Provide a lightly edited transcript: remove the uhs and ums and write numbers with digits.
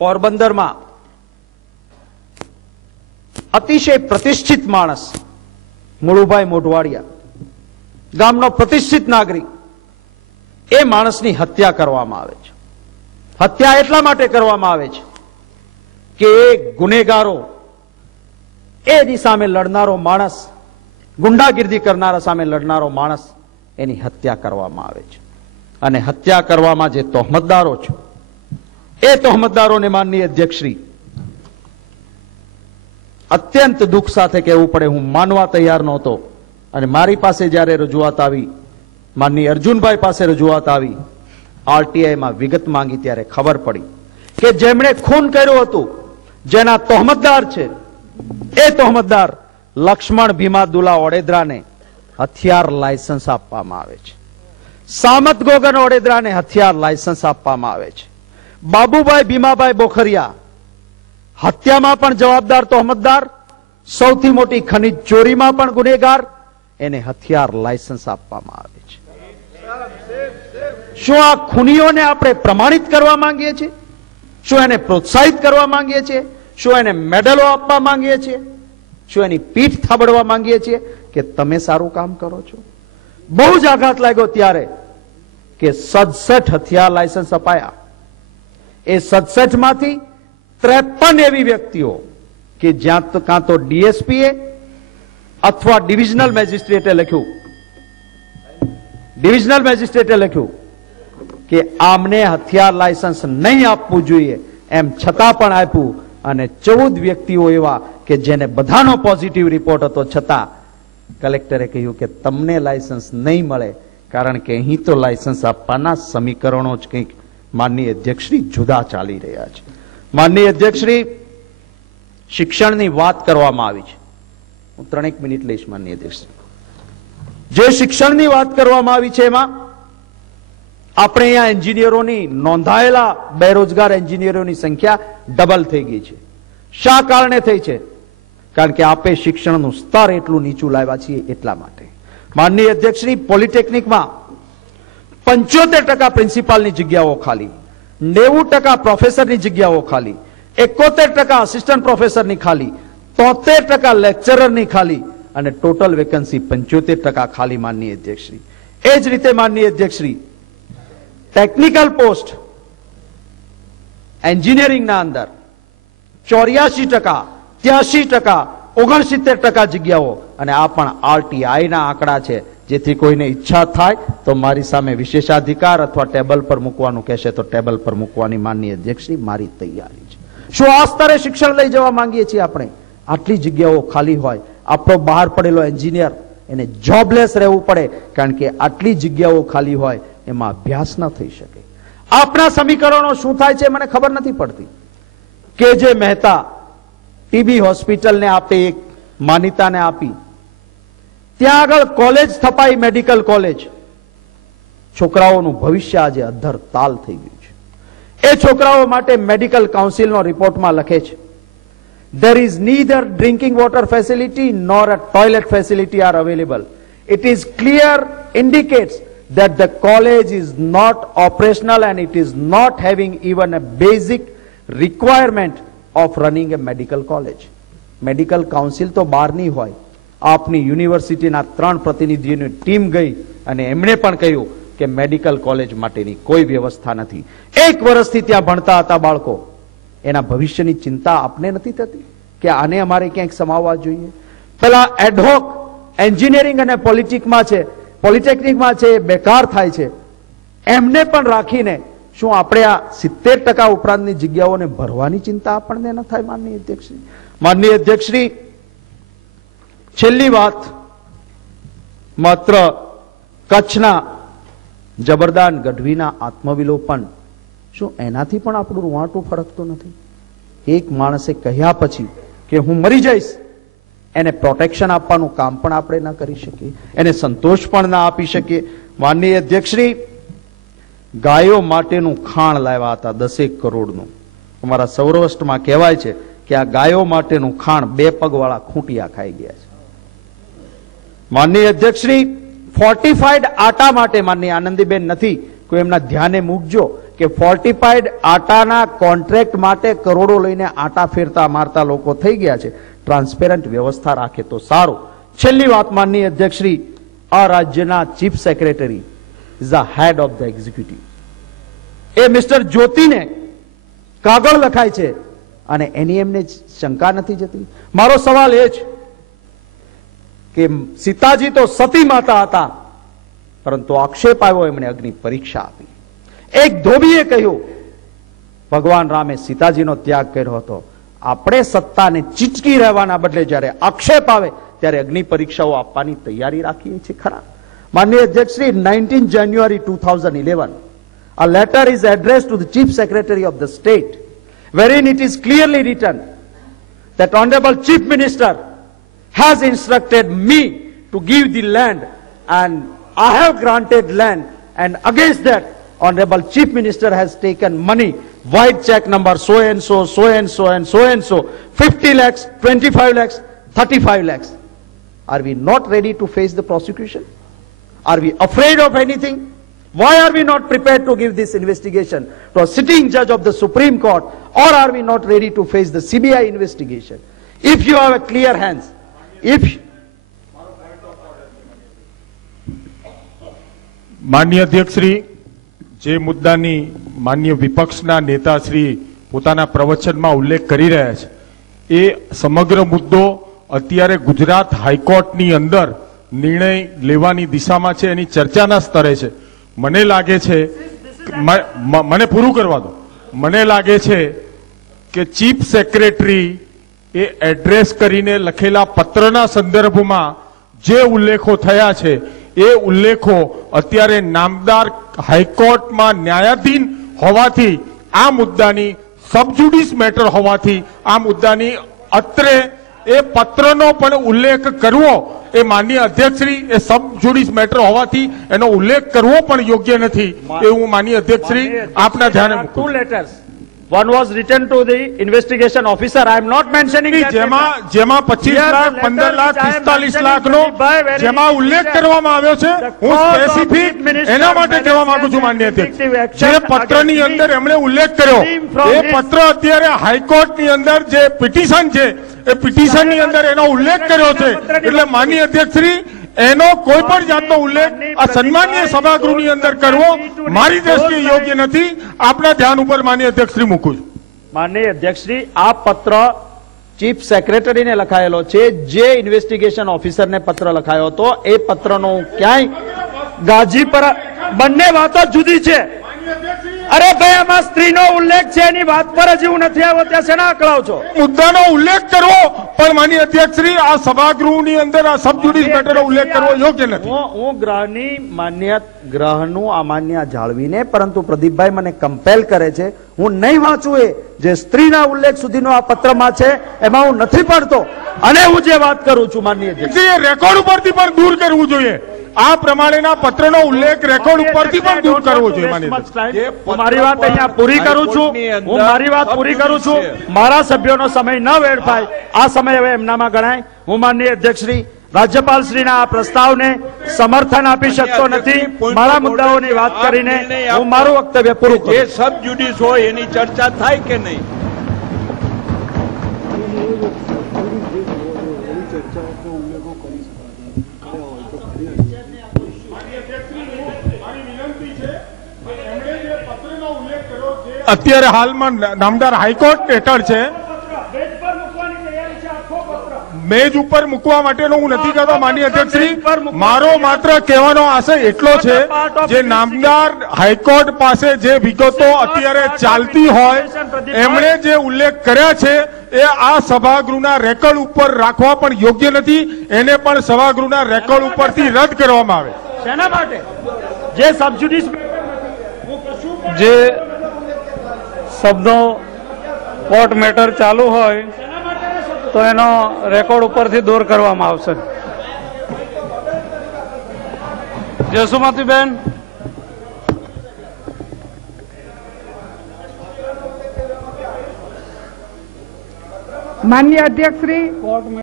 પોરબંદરમાં અતિશય પ્રતિષ્ઠિત માણસ મુળુભાઈ મોઢવાડિયા, ગામનો પ્રતિષ્ઠિત નાગરિક, એ માણસની હત્યા કરવામાં આવે છે. હત્યા એટલા માટે કરવામાં આવે છે કે એ ગુનેગારો, એની સામે લડનારો માણસ, ગુંડાગીર્દી કરનારા સામે લડનારો માણસ, એની હત્યા કરવામાં આવે છે. અને હત્યા કરવામાં જે તહોમતદારો છે, એ તહોમતદારોને માનનીય અધ્યક્ષશ્રી અત્યંત દુઃખ સાથે કહેવું પડે, હું માનવા તૈયાર નહોતો. અને મારી પાસે જ્યારે રજૂઆત આવી, માનનીય અર્જુનભાઈ પાસે રજૂઆત આવી, આરટીઆઈમાં વિગત માંગી, ત્યારે ખબર પડી કે જેમણે ખૂન કર્યું હતું, જેના તહોમતદાર છે, એ તહોમતદાર લક્ષ્મણ ભીમાદુલા ઓડેદરાને હથિયાર લાયસન્સ આપવામાં આવે છે. સામત ગોગન ઓડેદરાને હથિયાર લાયસન્સ આપવામાં આવે છે. બાબુભાઈ ભીમાભાઈ બોખરિયા, હત્યામાં પણ જવાબદાર તહોમતદાર, સૌથી મોટી ખનીજ ચોરીમાં પણ ગુનેગાર, એને હથિયાર લાયસન્સ આપવામાં આવે છે. શું આ ખૂનીઓને આપણે પ્રમાણિત કરવા માંગીએ છીએ? શું એને પ્રોત્સાહિત કરવા માંગીએ છીએ? શું એને મેડલો આપવા માંગીએ છીએ? શું એની પીઠ થાબડવા માંગીએ છીએ કે તમે સારું કામ કરો છો? બહુ જ આઘાત લાગ્યો ત્યારે કે 67 હથિયાર લાયસન્સ અપાયા. એ 67 માંથી 53 એવી વ્યક્તિઓ કે જ્યાં કાં તો ડીએસપીએ અથવા ડિવિઝનલ મેજિસ્ટ્રેટે લખ્યું, કે આમને હથિયાર લાયસન્સ નહીં આપવું જોઈએ, એમ છતાં પણ આપ્યું. અને 14 વ્યક્તિઓ એવા કે જેને બધાનો પોઝિટિવ રિપોર્ટ હતો, છતાં કલેક્ટરે કહ્યું કે તમને લાયસન્સ નહીં મળે, કારણ કે અહીં તો લાયસન્સ આપવાના સમીકરણો જ કંઈક માનનીય અધ્યક્ષશ્રી જુદા ચાલી રહ્યા છે. માનનીય અધ્યક્ષશ્રી, શિક્ષણની વાત કરવામાં આવી છે. હું 3 મિનિટ લઈશ. માનનીય અધ્યક્ષશ્રી, જે શિક્ષણની વાત કરવામાં આવી છે એમાં આપણે અહીંયા એન્જિનિયરોની, નોંધાયેલા બેરોજગાર એન્જિનિયરોની સંખ્યા ડબલ થઈ ગઈ છે. શા કારણે થઈ છે? કારણ કે આપે શિક્ષણનું સ્તર એટલું નીચું લાવ્યા છીએ એટલા માટે. માનનીય અધ્યક્ષશ્રી, પોલિટેકનિકમાં 75% પ્રિન્સિપાલની જગ્યાઓ ખાલી, 90% પ્રોફેસરની જગ્યાઓ ખાલી, 71% આસિસ્ટન્ટ પ્રોફેસરની ખાલી, 73% લેક્ચરરની ખાલી, અને ટોટલ વેકન્સી 75% ખાલી. માનનીય અધ્યક્ષશ્રી, એ જ રીતે માનનીય અધ્યક્ષશ્રી, ટેકનિકલ પોસ્ટ એન્જિનિયરિંગના અંદર 84%, 83%, 69% જગ્યાઓ, અને આ પણ આરટીઆઈના આંકડા છે. જેથી કોઈને ઈચ્છા થાય તો મારી સામે વિશેષાધિકાર અથવા ટેબલ પર મૂકવાનું કહેશે તો ટેબલ પર મૂકવાની માનનીય અધ્યક્ષશ્રી મારી તૈયારી છે. શું આ સ્તરે શિક્ષણ લઈ જવા માંગીએ છીએ આપણે? આટલી જગ્યાઓ ખાલી હોય, આપણો બહાર પડેલો એન્જિનિયર એને જોબલેસ રહેવું પડે, કારણ કે આટલી જગ્યાઓ ખાલી હોય, એમાં અભ્યાસ ન થઈ શકે. આપણા સમીકરણો શું થાય છે મને ખબર નથી પડતી. કે જે મહેતા ટીબી હોસ્પિટલને આપણે એક માન્યતાને આપી, ત્યાં આગળ કોલેજ સ્થપાઈ, મેડિકલ કોલેજ. છોકરાઓનું ભવિષ્ય આજે અધ્ધર તાલ થઈ ગયું છે. એ છોકરાઓ માટે મેડિકલ કાઉન્સિલનો રિપોર્ટમાં લખે છે, there is neither drinking water facility nor a toilet facility are available. It is clear indicates that the college is not operational and it is not having even a basic requirement of running a medical college. Medical council તો બહારની હોય. આપની યુનિવર્સિટીના 3 પ્રતિનિધિઓની team ગઈ અને એમણે પણ કહ્યું કે મેડિકલ કોલેજ માટેની કોઈ વ્યવસ્થા નથી. 1 વર્ષથી ત્યાં ભણતા હતા બાળકો, એના ભવિષ્યની ચિંતા આપને નથી થતી કે આને અમારે ક્યાંક સમાવવા જોઈએ? પેલા એડહોક એન્જિનિયરિંગ અને પોલિટેકનિકમાં છે, બેકાર થાય છે, એમને પણ રાખીને શું આપણે આ 70% ઉપરાંતની જગ્યાઓને ભરવાની ચિંતા આપણને ન થાય? માનનીય અધ્યક્ષશ્રી, માનનીય અધ્યક્ષશ્રી, છેલ્લી વાત માત્ર કચ્છના જબરદાન ગઢવીના આત્મવિલોપન, શું એનાથી પણ આપણું રૂવાટું ફરકતું નથી? એક માણસે કહ્યા પછી કે હું મરી જઈશ, એને પ્રોટેક્શન આપવાનું કામ પણ આપણે ના કરી શકીએ, એને સંતોષ પણ ના આપી શકીએ. માનનીય અધ્યક્ષશ્રી, ગાયો માટેનું ખાણ લાવ્યા હતા 10 કરોડનું. અમારા સૌરાષ્ટ્રમાં કહેવાય છે કે આ ગાયો માટેનું ખાણ 2 પગવાળા ખૂંટિયા ખાઈ ગયા છે. માનનીય અધ્યક્ષશ્રી, ફોર્ટિફાઈડ આટા માટે, માનનીય આનંદીબેન નથી, કોઈ એમના ધ્યાને મૂકજો કે ફોર્ટિફાઈડ આટાના કોન્ટ્રાક્ટ માટે કરોડો લઈને આટા ફેરતા મારતા લોકો થઈ ગયા છે. ટ્રાન્સપેરન્ટ વ્યવસ્થા રાખે તો સારું. છેલ્લી વાત, માનનીય અધ્યક્ષશ્રી, આ રાજ્યના chief secretary is the head of the executive. એ મિસ્ટર જ્યોતિને કાગળ લખાય છે અને એની એમને શંકા નથી જતી. મારો સવાલ એ છે કે સીતાજી તો સતી માતા હતા, પરંતુ આક્ષેપ આવ્યો એમણે અગ્નિ પરીક્ષા આપી. એક ધોબીએ કહ્યું ભગવાન રામે સીતાજીનો ત્યાગ કર્યો હતો. આપણે સત્તાને ચીચકી રહેવાના બદલે જ્યારે આક્ષેપ આવે ત્યારે અગ્નિ પરીક્ષાઓ આપવાની તૈયારી રાખીએ છીએ ખરા? માનનીય અધ્યક્ષશ્રી, 19 January 2011 a letter is addressed to the Chief Secretary of the State wherein it is clearly written that Honorable Chief Minister has instructed me to give the land and I have granted land, and against that Honorable Chief Minister has taken money, white check number so and so, so and so and so and so, 50 lakhs, 25 lakhs, 35 lakhs. Are we not ready to face the prosecution? Are we afraid of anything? Why are we not prepared to give this investigation to a sitting judge of the Supreme Court, or are we not ready to face the CBI investigation? If you have a clear hands, માનનીય અધ્યક્ષશ્રી, જે મુદ્દાની માનનીય વિપક્ષના નેતાશ્રી પોતાના પ્રવચનમાં ઉલ્લેખ કરી રહ્યા છે, એ સમગ્ર મુદ્દો અત્યારે ગુજરાત હાઈકોર્ટની અંદર નિર્ણય લેવાની દિશામાં છે, એની ચર્ચાના સ્તરે છે. મને લાગે છે, મને પૂરું કરવા દો, મને લાગે છે કે ચીફ સેક્રેટરી એ એડ્રેસ કરીને લખેલા પત્રના સંદર્ભમાં જે ઉલ્લેખો થયા છે એ ઉલ્લેખો અત્યારે નામદાર હાઈકોર્ટમાં ન્યાયાધીન હોવાથી, આ મુદ્દાની સબજુડિસ મેટર હોવાથી, આ મુદ્દાની અત્રે એ પત્રનો પણ ઉલ્લેખ કરવો એ માનનીય અધ્યક્ષશ્રી, એ સબજુડિસ મેટર હોવાથી એનો ઉલ્લેખ કરવો પણ યોગ્ય નથી. એ હું માનનીય અધ્યક્ષશ્રી આપના ધ્યાને મૂકું. One was written to the investigation officer. I am not mentioning that. જેમાં 25 લાખ, 15 લાખ, 45 લાખનો જેમાં ઉલ્લેખ કરવામાં આવ્યો છે, હું સ્પેસિફિક એના માટે કહેવા માંગુ છું માનનીય અધ્યક્ષ, જે પત્રની અંદર એમણે ઉલ્લેખ કર્યો એ પત્ર અત્યારે હાઈકોર્ટની અંદર જે પિટિશન છે એ પિટિશનની અંદર એનો ઉલ્લેખ કર્યો છે. એટલે માનનીય અધ્યક્ષશ્રી, એનો કોઈ પણ જાતનો ઉલ્લેખ આ સન્માનીય સભાગૃહની અંદર કરવો મારી દ્રષ્ટિએ યોગ્ય નથી. આપના ધ્યાન ઉપર માનનીય અધ્યક્ષશ્રી મૂકું છું. માનનીય અધ્યક્ષશ્રી, આ પત્ર ચીફ સેક્રેટરીને લખાયેલો છે. જે ઇન્વેસ્ટિગેશન ઓફિસરને પત્ર લખાયો હતો એ પત્રનો ક્યાંય ગાજી પર, બંને વાતો જુદી છે. અરે ભાઈ, આમાં સ્ત્રીનો ઉલ્લેખ છે, એની વાત પર હજી હું નથી આવ્યો, ત્યાં શેના અકળાવ છો? મુદ્દાનો ઉલ્લેખ કરવો પણ માનનીય અધ્યક્ષશ્રી, આ સભાગૃહની અંદર આ સબજુડિસ મેટરનો ઉલ્લેખ કરવો યોગ્ય નથી. હું ગ્રહનું અમાન્ય જાળવીને, પરંતુ પ્રદીપભાઈ મને કમ્પેલ કરે છે, હું નહીં વાંચું એ જે સ્ત્રીના ઉલ્લેખ સુધીનો આ પત્રમાં છે એમાં હું નથી પડતો. અને હું જે વાત કરું છું માનનીય અધ્યક્ષ, રેકોર્ડ ઉપરથી પણ દૂર કરવું જોઈએ. આ પ્રમાણેના પત્રનો ઉલ્લેખ રેકોર્ડ ઉપરથી પણ દૂર કરવો જોઈએ. હું મારી વાત અહીંયા પૂરી કરું છું. મારા સભ્યોનો સમય ન વેડફાય, આ સમય હવે એમનામાં ગણાય. હું માનનીય અધ્યક્ષશ્રી, રાજ્યપાલશ્રીના આ પ્રસ્તાવને સમર્થન આપી શકતો નથી. મારા મુદ્દાઓની વાત કરીને હું મારું વક્તવ્ય પૂરું કરું. જે સબ જ્યુડિસ હોય એની ચર્ચા થાય કે નહીં? અત્યારે હાલમાં નામદાર હાઈકોર્ટ હેઠળ છે, મેજ ઉપર મૂકવા માટેનો હું નથી કહેતો માનનીય અધ્યક્ષશ્રી. મારો માત્ર કહેવાનો આશય એટલો છે, જે નામદાર હાઈકોર્ટ પાસે જે વિગતો અત્યારે ચાલતી હોય એમણે જે ઉલ્લેખ કર્યા છે એ આ સભાગૃહના રેકોર્ડ ઉપર રાખવા પણ યોગ્ય નથી. એને પણ સભાગૃહના રેકોર્ડ ઉપરથી રદ કરવામાં આવે. શેના માટે? જે સબજુડિસ જે શબ્દો કોર્ટ મેટર ચાલુ હોય તો એનો રેકોર્ડ ઉપરથી દૂર કરવામાં આવશે. જસુમતીબેન. માનનીય અધ્યક્ષશ્રી,